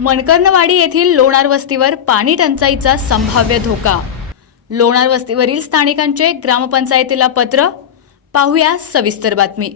मणकर्णवाडी येथील लोणार वस्तीवर पाणी टंचाईचा संभाव्य धोका. लोणार वस्तीवरील स्थानिकांचे ग्रामपंचायतीला पत्र. पाहूया सविस्तर बातमी.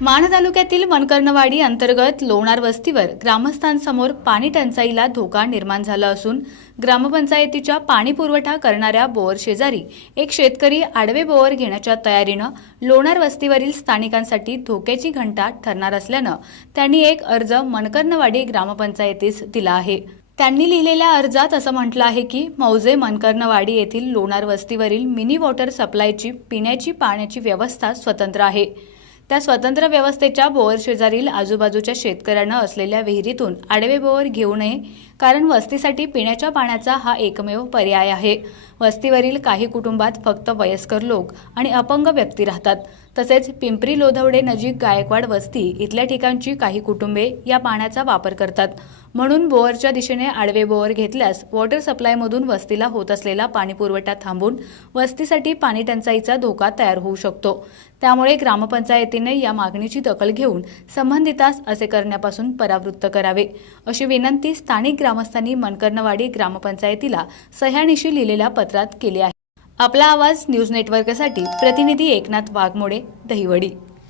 मान तालुक्यातील मनकर्णवाडी अंतर्गत लोणार वस्तीवर ग्रामस्थांसमोर पाणी टंचाईला धोका निर्माण झाला असून ग्रामपंचायतीच्या पाणी पुरवठा करणाऱ्या बोअर शेजारी एक शेतकरी आडवे बोअर घेण्याच्या तयारीनं लोणार वस्तीवरील स्थानिकांसाठी धोक्याची घंटा ठरणार असल्यानं त्यांनी एक अर्ज मनकर्णवाडी ग्रामपंचायतीस दिला आहे. त्यांनी लिहिलेल्या अर्जात असं म्हटलं आहे की मौजे मनकर्णवाडी येथील लोणार वस्तीवरील मिनी वॉटर सप्लायची पिण्याची पाण्याची व्यवस्था स्वतंत्र आहे. त्या स्वतंत्र व्यवस्थेच्या बोअर शेजारील आजूबाजूच्या शेतकऱ्यांना असलेल्या विहिरीतून आडवे बोअर घेऊ नये कारण वस्तीसाठी पिण्याच्या पाण्याचा हा एकमेव पर्याय आहे. वस्तीवरील काही कुटुंबात फक्त वयस्कर लोक आणि अपंग व्यक्ती राहतात. तसेच पिंपरी लोधवडे नजीक गायकवाड वस्ती इथल्या ठिकाणची काही कुटुंबे या पाण्याचा वापर करतात. म्हणून बोअरच्या दिशेने आडवे बोअर घेतल्यास वॉटर सप्लायमधून वस्तीला होत असलेला पाणीपुरवठा थांबून वस्तीसाठी पाणी टंचाईचा धोका तयार होऊ शकतो. त्यामुळे ग्रामपंचायतीने या मागणीची दखल घेऊन संबंधितास असे करण्यापासून परावृत्त करावे. अशी विनंती स्थानिक ग्रामस्थांनी मनकर्णवाडी ग्रामपंचायतीला सह्यानिशी लिहिलेल्या पत्रात केले आहे. आपला आवाज न्यूज नेटवर्कसाठी प्रतिनिधी एकनाथ वाघमोडे दहिवडी.